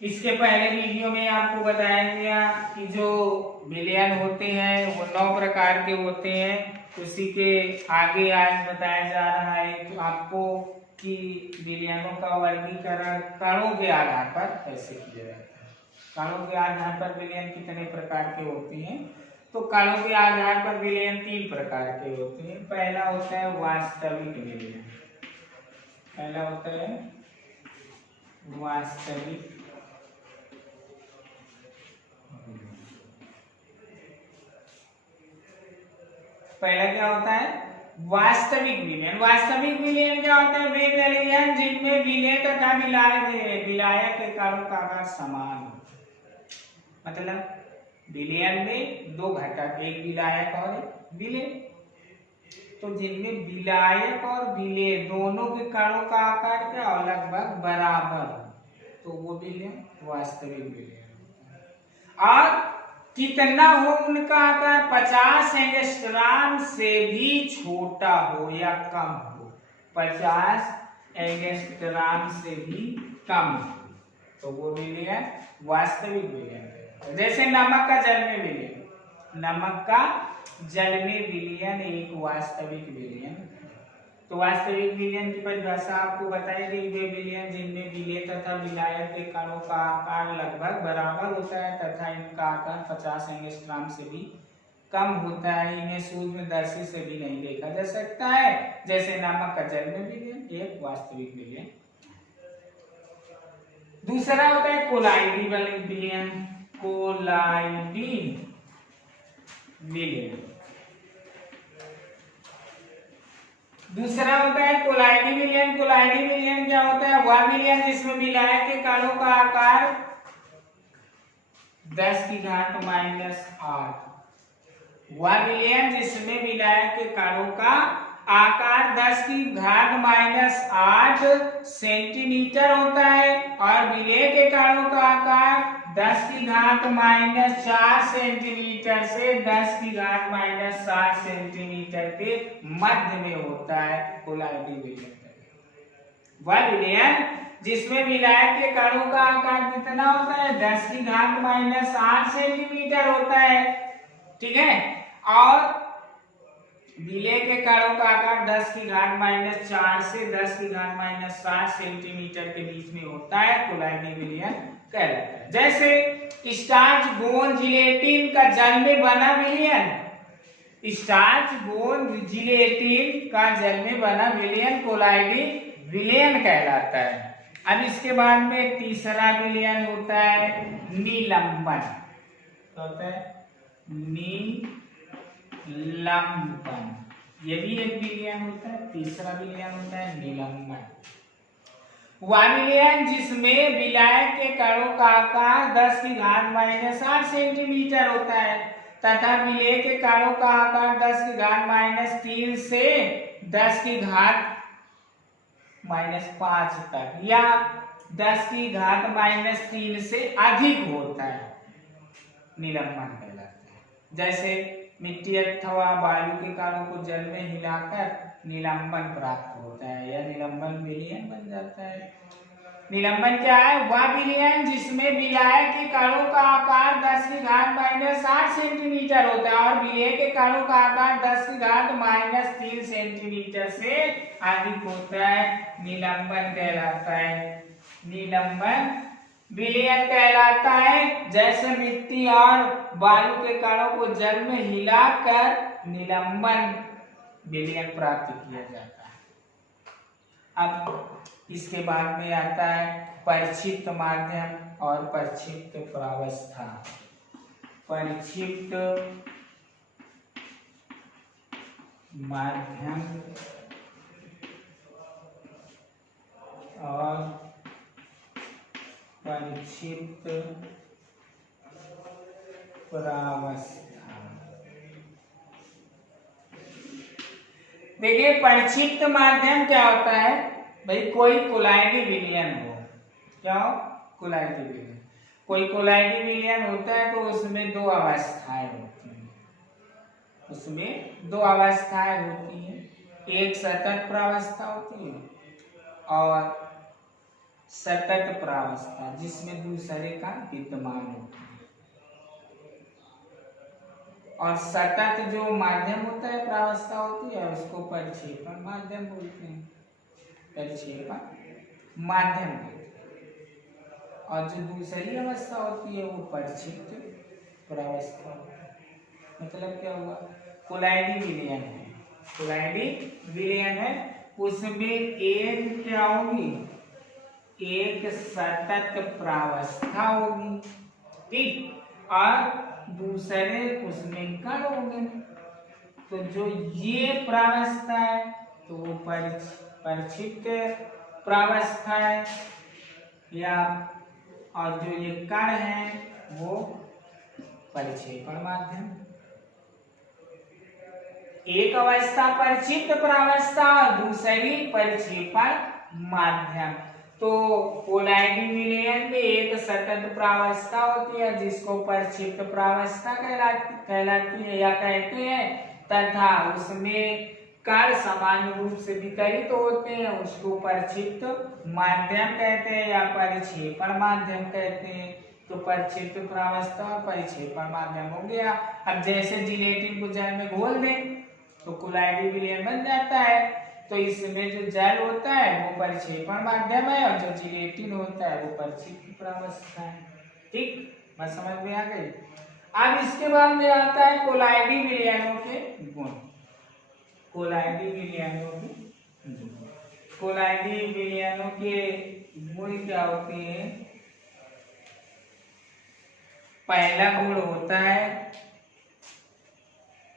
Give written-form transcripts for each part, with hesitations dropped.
इसके पहले वीडियो में आपको बताया गया कि जो विलयन होते हैं वो 9 प्रकार के होते हैं। उसी के आगे आज बताया जा रहा है कि आपको कि विलयनों का वर्गीकरण कणों के आधार पर कैसे किया जाता है। कणों के आधार पर विलयन कितने प्रकार के होते हैं? तो कणों के आधार पर विलयन 3 प्रकार के होते हैं। पहला होता है वास्तविक विलयन। पहला होता है वास्तविक पहला क्या होता है? वास्तविक विलयन। वास्तविक विलयन क्या होता है? वे विलयन जिनमें विलेय तथा विलायक के कणों का आकार समान हो। मतलब विलयन में 2 घटक, एक विलायक और एक विलेय। तो जिनमें विलायक और विलेय दोनों के कणों का आकार क्या हो? लगभग बराबर हो, तो वो विलयन वास्तविक विलयन। और कितना हो उनका आकार? 50 एंगस्ट्रॉम से भी छोटा हो या कम हो। 50 एंगस्ट्रॉम से भी कम हो, तो वो विलयन वास्तविक विलयन। जैसे नमक का जल में विलयन, नमक का जल में विलयन एक वास्तविक विलयन। तो वास्तविक विलयन की परिभाषा आपको बताई गई। वे विलयन जिनमें विलेय तथा विलायक के कणों का आकार लगभग बराबर होता है तथा इनका आकार 50 एंगस्ट्रॉम से भी कम होता है। इन्हें सूक्ष्मदर्शी से भी नहीं देखा जा सकता है। जैसे नमक का जल में विलयन एक वास्तविक विलयन। दूसरा होता है कोलाइडी विलयन। कोलाइडी विलयन। दूसरा होता है कोलाइडी विलयन। कोलाइडी विलयन क्या होता है? वह विलयन जिसमें विलायक के कणों का आकार 10⁻⁸। वह विलयन जिसमें विलायक के कणों का आकार 10⁻⁸ सेंटीमीटर होता है और विलेय के कणों का आकार 10⁻⁴ सेंटीमीटर से 10⁻⁷ सेंटीमीटर के मध्य में होता है। कोलाइडी विलयन वह विलयन जिसमें विलायक के कणों का आकार कितना होता है? 10⁻⁸ सेंटीमीटर होता है, ठीक है। और विलेय के कणों का आकार 10⁻⁴ से 10⁻⁷ सेंटीमीटर के बीच में होता है। कोलाइडी विलयन कहलाता है। जैसे स्टार्च, गोंद, जिलेटिन का जल में बना विलयन, स्टार्च, गोंद, जिलेटिन का जल में बना विलयन कोलाइडी विलयन कहलाता है। अब इसके बाद में तीसरा विलयन होता है निलंबन। तो होता है निलंबन, ये भी एक विलयन होता है। तीसरा विलयन होता है निलंबन। वह विलयन जिसमें विलायक के कणों का आकार 10⁻⁻ सेंटीमीटर होता है तथा विलेय के कणों का आकार 10⁻³ से 10⁻⁵ तक या 10⁻³ से अधिक होता है, निलंबन कहलाता है। जैसे मिट्टी अथवा बालू के कणों को जल में हिलाकर निलंबन प्राप्त होता है या निलंबन विलयन बन जाता है। निलंबन क्या है? वह विलयन जिसमें विलायक के कणों का आकार 10⁻⁷ सेंटीमीटर होता है और विलेय के कणों का आकार 10⁻³ सेंटीमीटर से अधिक होता है, निलंबन कहलाता है। निलंबन विलयन कहलाता है। जैसे मिट्टी और बालू के कणों को जल में हिलाकर निलंबन विलयन प्राप्त किया जाता है। अब इसके बाद में आता है परिक्षिप्त माध्यम और परिक्षिप्त प्रावस्था। परिक्षिप्त माध्यम और परिक्षिप्त प्रावस्था। देखिए परिक्षिप्त माध्यम क्या होता है भाई? कोई कोलाइडी विलयन हो, क्या हो? कोलाइडी विलयन। कोई कोलाइडी विलयन होता है तो उसमें 2 अवस्थाएं होती हैं। उसमें 2 अवस्थाएं होती हैं। एक सतत प्रावस्था होती है और सतत प्रावस्था जिसमें दूसरे का विद्यमान होता है। और सतत जो माध्यम होता है प्रावस्था होती है उसको परिक्षेपण माध्यम बोलते हैं, परिक्षेपण माध्यम बोलते हैं। और जो दूसरी अवस्था होती है वो परिक्षिप्त प्रावस्था होती है। मतलब क्या हुआ, कोलाइडी विलयन है, कोलाइडी विलयन है, उसमें एक क्या होगी, एक सतत प्रावस्था होगी, ठीक, और दूसरे उसमें कण होंगे। तो जो ये प्रावस्था है तो वो परिक्षिप्त प्रावस्था है, या और जो ये कण है वो परिक्षेपण माध्यम। एक अवस्था परिक्षिप्त प्रावस्था और दूसरी परिक्षेपण माध्यम। तो कोलाइडी विलयन में एक सतत प्रावस्था होती है जिसको परिक्षिप्त प्रावस्था कहलाती है या कहते हैं, तथा उसमें कण समान रूप से वितरित होते हैं, उसको परिक्षिप्त माध्यम कहते हैं या परिक्षेपण माध्यम कहते हैं। तो परिक्षिप्त प्रावस्था और परिक्षेपण माध्यम हो गया। अब जैसे जिलेटिन को जल में घोल दें तो कोलाइडी विलयन बन जाता है। तो इसमें जो जल होता है वो परिक्षेपण माध्यम है और जो जिलेटिन होता है वो परिक्षिप्त प्रावस्था है। ठीक, बात समझ में आ गई। अब इसके बाद में आता है कोलाइडी विलयनों के गुण। कोलाइडी विलयनों के गुण, कोलाइडी विलयनों के गुण क्या होते हैं। पहला गुण होता है,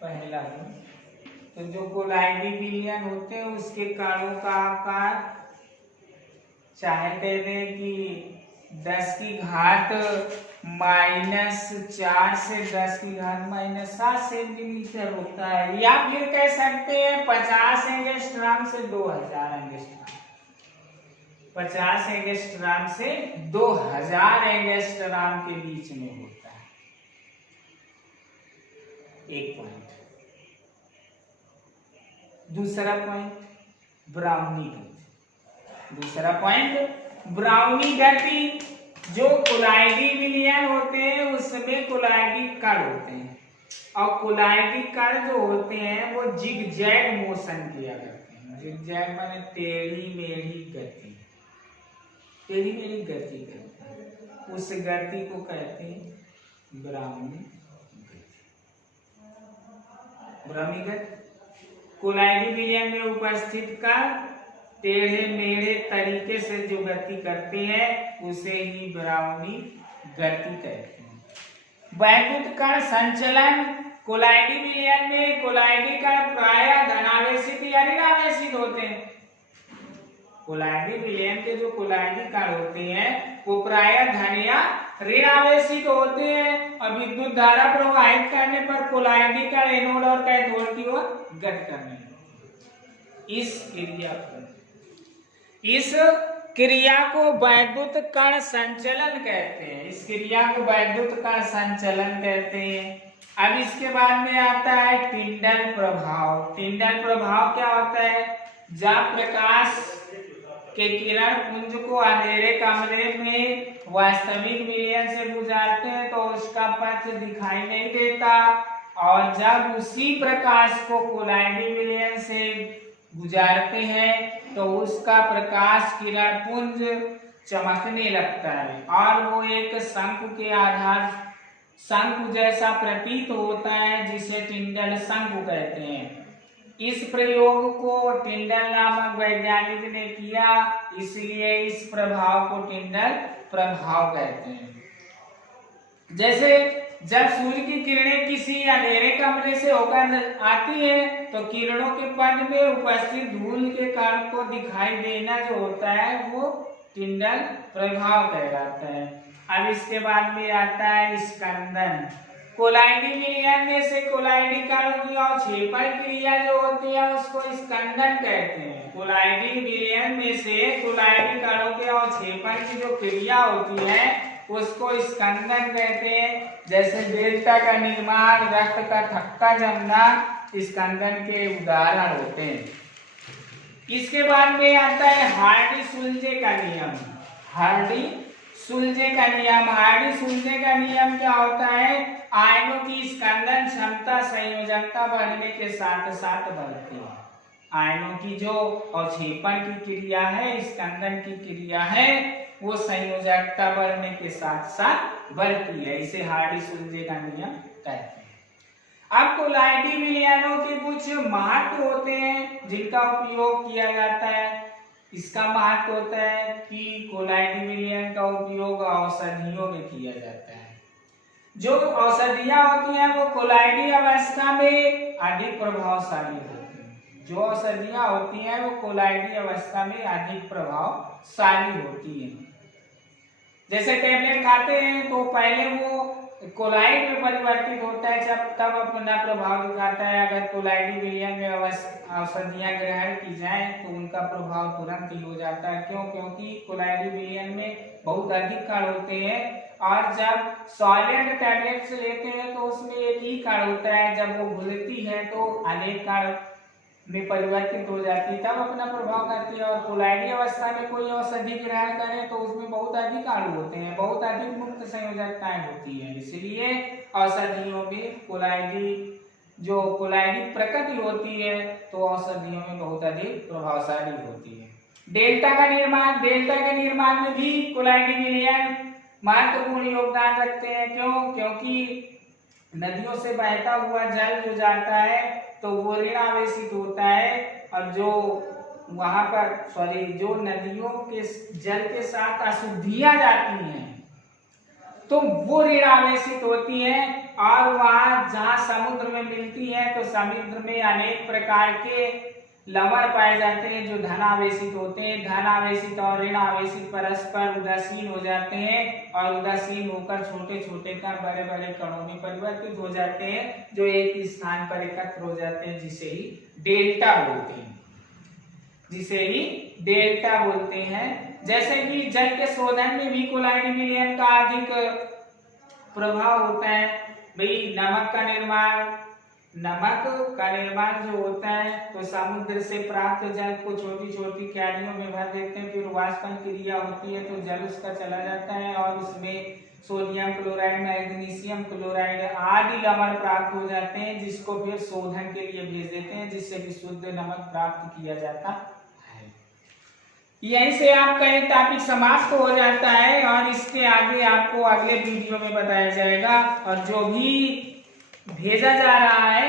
पहला गुण तो जो कोलाइडी विलयन होते हैं उसके कणों का आकार चाहे कह दें कि 10 की घात -4 से 10 की घात -7 सेंटीमीटर होता है, या फिर कह सकते हैं 50 एंगस्ट्रॉम से 2000 एंगस्ट्रॉम, 50 एंगस्ट्रॉम से 2000 एंगस्ट्रॉम के बीच में होता है। एक पॉइंट। दूसरा पॉइंट ब्राउनी गति। दूसरा पॉइंट ब्राउनी गति। जो कोलाइडी विलयन होते हैं उसमें कोलाइडी कण होते हैं और कोलाइडी कण जो होते हैं वो जिगजैग मोशन किया करते हैं। जिगजैग माने टेढ़ी मेढ़ी गति, टेढ़ी मेढ़ी गति करते हैं, उस गति को कहते हैं ब्राउनी गति। ब्राउनी गति कोलाइडी विलयन में उपस्थित कण टेढ़े मेढ़े तरीके से जो गति करते हैं उसे ही ब्राउनी गति कहते हैं। वैद्युत कण संचलन कोलाइडी विलयन में कोलाइडी कण प्रायः धनावेशित या ऋणावेशित होते हैं। कोलाइडी विलयन के जो कोलाइडी कण होते हैं वो प्रायः धन या ऋणावेशित होते हैं और विद्युत धारा प्रवाहित करने पर कोलाइडी कण एनोड और कैथोड की ओर गति करने लगते। इस क्रिया को वैद्युत कण संचलन कहते हैं। इस क्रिया को वैद्युत कण संचलन कहते हैं। अब इसके बाद में आता है टिंडल प्रभाव। टिंडल प्रभाव क्या होता है, जब प्रकाश के किरण पुंज को अंधेरे कमरे में वास्तविक विलयन से गुजारते हैं तो उसका पथ दिखाई नहीं देता, और जब उसी प्रकाश को कोलाइडी विलयन से गुजारते हैं तो उसका प्रकाश किरण पुंज चमकने लगता है और वो एक शंकु के आधार शंकु जैसा प्रतीत होता है, जिसे टिंडल शंकु कहते हैं। इस प्रयोग को टिंडल नामक वैज्ञानिक ने किया, इसलिए इस प्रभाव को टिंडल प्रभाव कहते हैं। जैसे जब सूर्य की किरणें किसी अंधेरे कमरे से होकर आती है तो किरणों के पथ में उपस्थित धूल के कण को दिखाई देना जो होता है वो टिंडल प्रभाव कहलाता है। अब इसके बाद में आता है स्कंदन। कोलाइडी विलयन में से कोलाइडी कणों की अवक्षेपण क्रिया जो होती है उसको स्कंदन कहते हैं। कोलाइडी विलयन में से कोलाइडी कणों के अवक्षेपण की जो क्रिया होती है उसको स्कंदन कहते हैं। जैसे डेल्टा का निर्माण, रक्त का थक्का जमना स्कंदन के उदाहरण होते हैं। इसके बाद में आता है हार्डी-सुलजे का नियम। हार्डी सुलजे का नियम। हार्डी सुलजे का नियम क्या होता है? आयनों की स्कंदन क्षमता संयोजकता बढ़ने के साथ साथ बढ़ती है। आयनों की जो अवक्षेपण की क्रिया है, स्कंदन की क्रिया है, वो संयोजकता बढ़ने के साथ साथ बढ़ती है। इसे हार्डी सुलजे का नियम कहते हैं। अब कोलाइडी विलयनों के कुछ महत्व होते हैं जिनका उपयोग किया जाता है। इसका महत्व होता है कि कोलाइडी विलयन का उपयोग औषधियों में किया जाता है। जो औषधियां होती हैं वो कोलाइडी अवस्था में अधिक प्रभावशाली होती हैं। जो औषधियां होती हैं वो कोलाइडी अवस्था में अधिक प्रभावशाली होती हैं। जैसे टेबलेट खाते हैं तो पहले वो कोलाइड में परिवर्तित होता है, जब तब अपना प्रभाव दिखाता है। अगर कोलाइडी विलयन में औषधियां ग्रहण की जाए तो उनका प्रभाव तुरंत ही हो जाता है। क्यों? क्योंकि कोलाइडी विलयन में बहुत अधिक कण होते हैं और जब सॉलिड टैबलेट्स लेते हैं तो उसमें एक ही कण होता है। जब वो घुलती है तो अनेक कण में परिवर्तित हो जाती है, तब अपना प्रभाव करती है। और कोलाइडी अवस्था में कोई औषधि ग्रहण करें तो उसमें बहुत अधिक अणु होते हैं, बहुत अधिक मुक्त संयोजकताएं होती हैं। इसलिए औषधियों में कोलाइडी प्रकृति होती है तो औषधियों में बहुत अधिक प्रभावशाली होती है। डेल्टा का निर्माण में भी कोलाइडी विलयन महत्वपूर्ण योगदान रखते हैं। क्यों? क्योंकि नदियों से बहता हुआ जल जो जाता है तो वो ऋण आवेशित होता है, और जो वहां पर जो नदियों के जल के साथ अशुद्धियां जाती हैं तो वो ऋण आवेशित होती हैं, और वहां जहां समुद्र में मिलती है तो समुद्र में अनेक प्रकार के लवण पाए जाते हैं जो धनावेशित होते हैं। धनावेशित और ऋण आवेशित परस्पर उदासीन हो जाते हैं, और उदासीन होकर छोटे छोटे कण बड़े बड़े कणों में परिवर्तित हो जाते हैं जो एक स्थान पर एकत्र हो जाते हैं, जिसे ही डेल्टा बोलते हैं। जैसे कि जल के शोधन में भी कोलाइडी विलयन का अधिक प्रभाव होता है। भाई नमक का निर्माण जो होता है तो समुद्र से प्राप्त जल को छोटी छोटी क्यारियों में भर देते हैं, फिर वाष्पन क्रिया होती है तो जल उसका चला जाता है और उसमें सोडियम क्लोराइड, मैग्नीशियम क्लोराइड आदि लवण प्राप्त हो जाते हैं, जिसको फिर शोधन के लिए भेज देते हैं, जिससे कि शुद्ध नमक प्राप्त किया जाता है। यहीं से आपका एक टॉपिक समाप्त हो जाता है और इसके आगे आपको अगले वीडियो में बताया जाएगा। और जो भी भेजा जा रहा है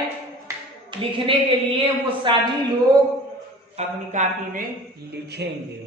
लिखने के लिए वो सभी लोग अपनी कॉपी में लिखेंगे।